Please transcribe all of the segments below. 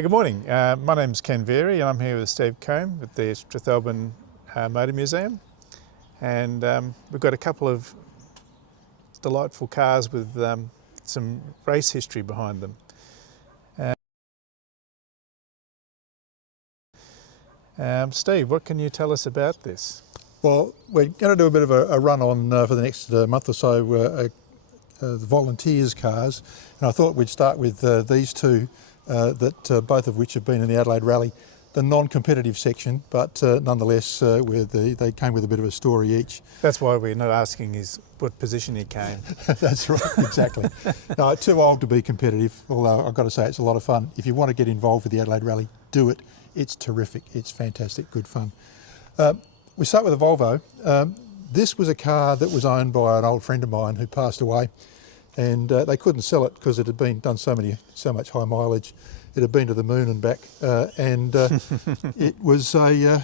Good morning, my name's Ken Veary and I'm here with Steve Combe at the Strathalbyn Motor Museum, and we've got a couple of delightful cars with some race history behind them. Steve, what can you tell us about this? Well, we're going to do a bit of a run on for the next month or so the volunteers cars, and I thought we'd start with these two both of which have been in the Adelaide Rally, the non-competitive section, but nonetheless they came with a bit of a story each. That's why we're not asking is what position he came. That's right, exactly. No, too old to be competitive, although I've got to say it's a lot of fun. If you want to get involved with the Adelaide Rally, do it. It's terrific, it's fantastic, good fun. We start with a Volvo. This was a car that was owned by an old friend of mine who passed away, and they couldn't sell it because it had been done so much high mileage. It had been to the moon and back, and it was a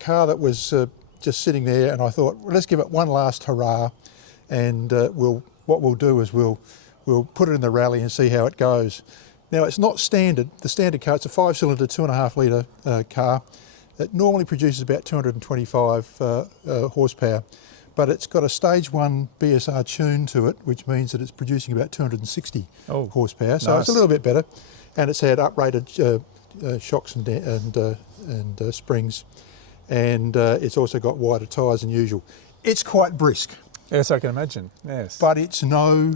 car that was just sitting there, and I thought, well, let's give it one last hurrah, and what we'll do is we'll put it in the rally and see how it goes. Now, it's not standard. The standard car, it's a 5-cylinder, 2.5 litre car. It normally produces about 225 horsepower, but it's got a stage 1 BSR tune to it, which means that it's producing about 260 horsepower. So nice. It's a little bit better, and it's had uprated shocks and springs, and it's also got wider tyres than usual. It's quite brisk. Yes, I can imagine, yes. But it's no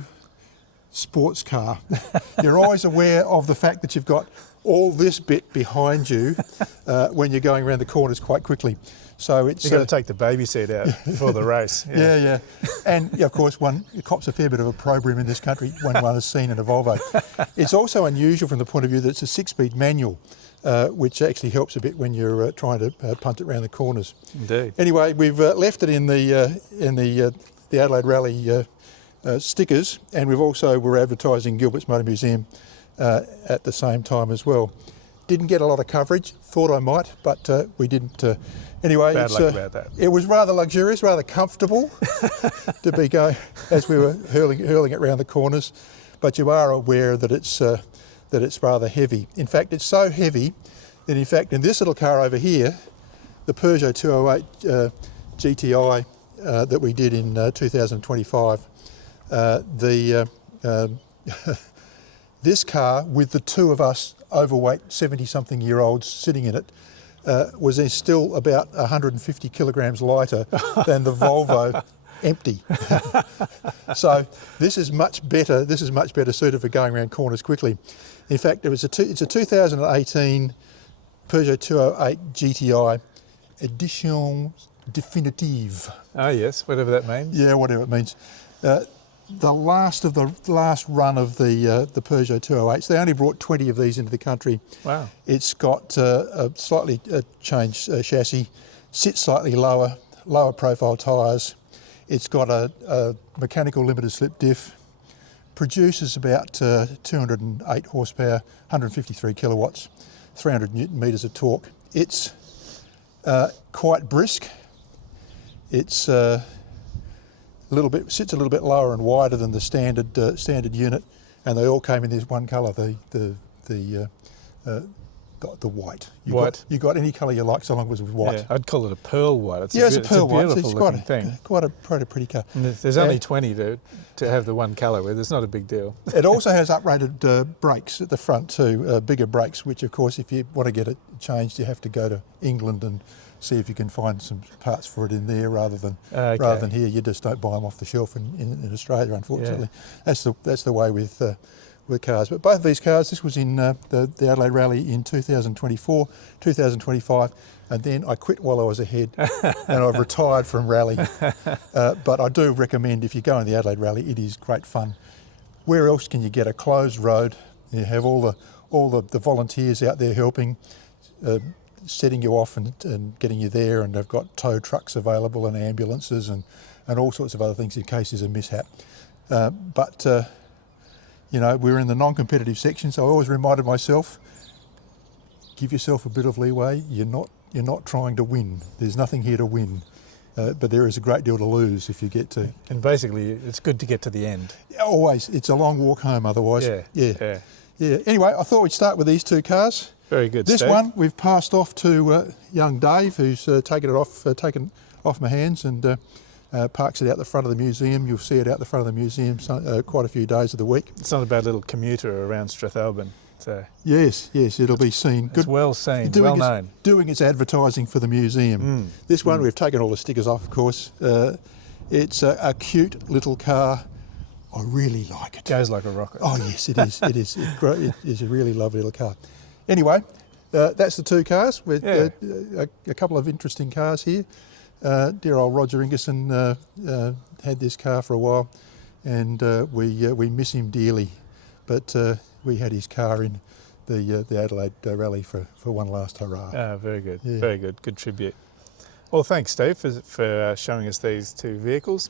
sports car. You're always aware of the fact that you've got all this bit behind you when you're going around the corners quite quickly. So it's you've got to take the baby seat out for the race. Yeah. And of course, it cops a fair bit of a program in this country when one is seen in a Volvo. It's also unusual from the point of view that it's a 6-speed manual, which actually helps a bit when you're trying to punt it around the corners. Indeed. Anyway, we've left it in the Adelaide Rally stickers, and we're advertising Gilbert's Motor Museum at the same time as well. Didn't get a lot of coverage, thought I might, but we didn't. Anyway, bad luck about that. It was rather luxurious, rather comfortable to be going as we were hurling it around the corners, but you are aware that it's rather heavy. In fact, it's so heavy that in this little car over here, the Peugeot 208 GTI that we did in 2025, this car, with the two of us overweight 70-something-year-olds sitting in it, was still about 150 kilograms lighter than the Volvo empty. So this is much better. This is much better suited for going around corners quickly. In fact, it's a 2018 Peugeot 208 GTI Edition Definitive. Oh yes, whatever that means. Yeah, whatever it means. The last run of the Peugeot 208s. They only brought 20 of these into the country. Wow. It's got a slightly changed chassis, sits slightly lower profile tyres. It's got a mechanical limited slip diff, produces about 208 horsepower, 153 kilowatts, 300 newton metres of torque. It's quite brisk. It's sits a little bit lower and wider than the standard unit, and they all came in this one colour, the white. You got any colour you like, so long as it was white. Yeah, I'd call it a pearl white. It's a pearl white. It's quite a pretty car. And there's only 20 to have the one colour with. It's not a big deal. It also has uprated brakes at the front too, bigger brakes, which of course if you want to get it changed, you have to go to England and see if you can find some parts for it in there rather than here. You just don't buy them off the shelf in Australia, unfortunately. Yeah. That's the way with cars. But both of these cars, this was in the Adelaide Rally in 2024, 2025, and then I quit while I was ahead and I've retired from rally. But I do recommend, if you go in the Adelaide Rally, it is great fun. Where else can you get a closed road? You have all the volunteers out there helping, setting you off and getting you there, and they've got tow trucks available and ambulances and all sorts of other things in case there's a mishap. You know, we're in the non-competitive section, so I always reminded myself, give yourself a bit of leeway. You're not trying to win. There's nothing here to win. but there is a great deal to lose if you get to. And basically, it's good to get to the end. Always, it's a long walk home otherwise. Yeah. Anyway, I thought we'd start with these two cars. Very good, This Steve. one we've passed off to young Dave, who's taken off my hands and parks it out the front of the museum. You'll see it out the front of the museum quite a few days of the week. It's not a bad little commuter around Strathalbyn. So Yes, it'll be seen. it's well seen, well known. Doing its advertising for the museum. This one, we've taken all the stickers off, of course. It's a cute little car. I really like it. Goes like a rocket. Oh yes, it is. It is. It is a really lovely little car. Anyway, that's the two cars. With a couple of interesting cars here. Dear old Roger Ingerson had this car for a while, and we miss him dearly. But we had his car in the Adelaide Rally for one last hurrah. Very good, Yeah. very good. Good tribute. Well, thanks, Steve, for showing us these two vehicles.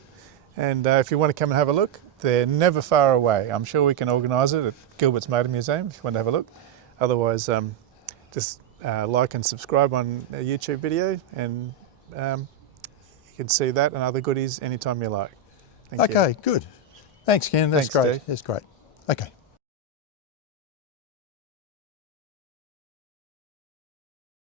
And if you want to come and have a look, they're never far away. I'm sure we can organise it at Gilbert's Motor Museum if you want to have a look. Otherwise, just like and subscribe on a YouTube video, and you can see that and other goodies anytime you like. Thank you. Okay, good. Thanks, Ken. That's Thanks, great. Steve. That's great. Okay.